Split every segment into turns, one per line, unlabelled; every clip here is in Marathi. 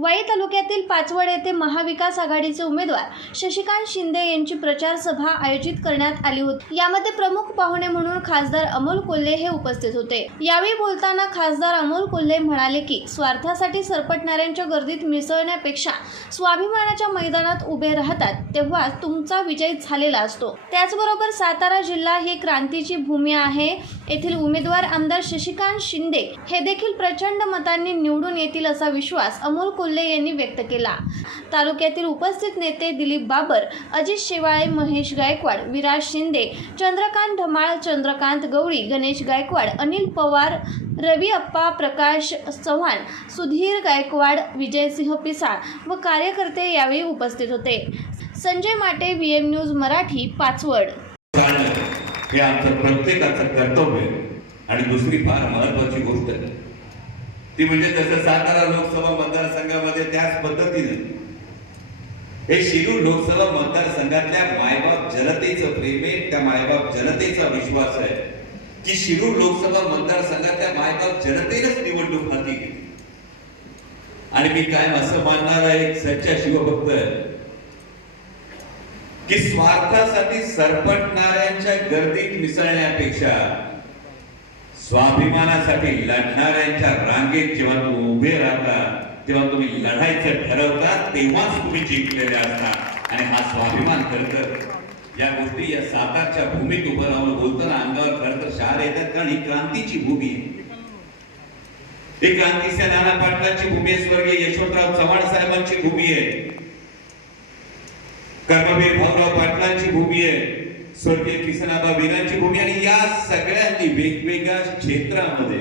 वाई तालुक्यातील पाचवड येथे महाविकास आघाडीचे उमेदवार शशिकांत शिंदे यांची प्रचार सभा आयोजित करण्यात आली होती. यामध्ये प्रमुख पाहुणे म्हणून खासदार अमोल कोल्हे हे उपस्थित होते. यावेळी बोलताना खासदार अमोल कोल्हे म्हणाले की स्वार्थासाठी सरपटणाऱ्यांच्या गर्दीत मिसळण्यापेक्षा स्वाभिमानाच्या मैदानात उभे राहतात तेव्हा तुमचा विजय झालेला असतो. त्याचबरोबर सातारा जिल्हा ही क्रांतीची भूमी आहे. येथील उमेदवार आमदार शशिकांत शिंदे हे देखील प्रचंड मतांनी निवडून येतील असा विश्वास अमोल कोल्हे यांनी व्यक्त केला. तालुक्यातील उपस्थित नेते दिलीप बाबर अजित शेवाळे महेश गायकवाड विराज शिंदे चंद्रकांत ढमाळ चंद्रकांत गवळी गणेश गायकवाड अनिल पवार रवी अप्पा प्रकाश चव्हाण सुधीर गायकवाड विजयसिंह पिसाळ व कार्यकर्ते यावेळी उपस्थित होते. Sanjay Mate V M news Marathi Pachwad.
हे आमचं प्रत्येकाचं कर्तव्य आणि दुसरी फार महत्वाची गोष्ट आहे. ती म्हणजे जसं सातारा लोकसभा मतदारसंघामध्ये त्याच पद्धतीने. हे शिरूर लोकसभा मतदारसंघातल्या मायबाप जनतेचं प्रेम आहे त्या मायबाप जनतेचा विश्वास आहे की शिरूर लोकसभा मतदारसंघातल्या मायबाप जनतेनंच निवडणूक हाती घेतली आणि मी कायम असं मानणारा एक सच्चा शिवभक्त आहे की स्वार्थासाठी सरपटणाऱ्यांच्या गर्दीत मिसळण्यापेक्षा स्वाभिमानासाठी लढणाऱ्यांच्या रांगेत जेव्हा तुम्ही उभे राहता तेव्हा तुम्ही लढायचं ठरवता तेव्हाच तुम्ही जिंकलेले असता. आणि हा स्वाभिमान खरतर या गोष्टी या सातारच्या भूमीत उभं राहून बोलताना अंगावर खरं तर शहर येतात कारण ही क्रांतीची भूमी आहे. ही क्रांतीच्या नाना पाटलांची भूमी आहे स्वर्गीय यशवंतराव चव्हाण साहेबांची भूमी आहे. कर्मवीर भाऊराव पाटलांची भूमी आहे. स्वर्गीय किसनाबा वीरांची भूमी आणि या सगळ्यांनी वेगवेगळ्या क्षेत्रामध्ये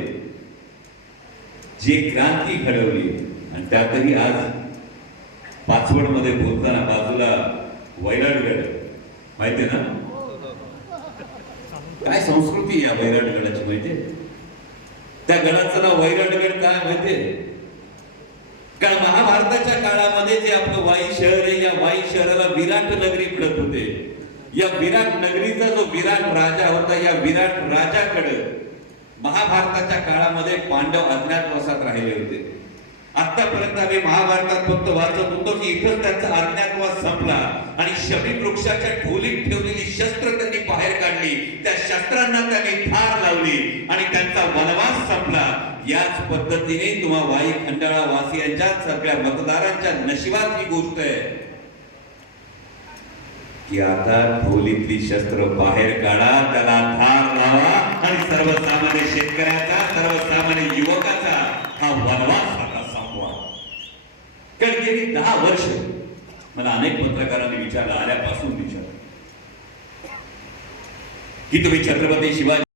जे क्रांती घडवली. आणि त्यातही आज पाचवडमध्ये बोलताना बाजूला वैराटगड. माहितीये ना? काय संस्कृती या वैराटगडाची माहितीये त्या गडाचं नाव वैराटगड काय माहितीये कारण महाभारताच्या काळामध्ये जे आपलं वाई शहर आहे या वाई शहराला विराट नगरी पडत होते. या विराट नगरीचा जो विराट राजा होता या विराट राजाकडे महाभारताच्या काळामध्ये पांडव अज्ञातवासात राहिले होते. आतापर्यंत आम्ही महाभारतात फक्त वाचत होतो की इथं त्यांचा अज्ञातवास संपला आणि शमी वृक्षाच्या ढोलीत ठेवलेली शस्त्र त्यांनी बाहेर काढली. त्या शस्त्रांना त्यांनी ठार लावली आणि त्यांचा वनवास संपला. याच पद्धतीने तुम्हा वाई खंडाळा वासियांच्या सगळ्या मतदारांच्या नशिबात ही गोष्ट आहे. की आता ढोलीतली शस्त्र बाहेर काढा त्याला थार लावा आणि सर्वसामान्य शेतकऱ्याचा सर्वसामान्य युवकाचा हा वनवास आता संपवा. कारण गेली दहा वर्ष मला अनेक पत्रकारांनी विचारलं आल्यापासून विचारलं. की तुम्ही छत्रपती शिवाजी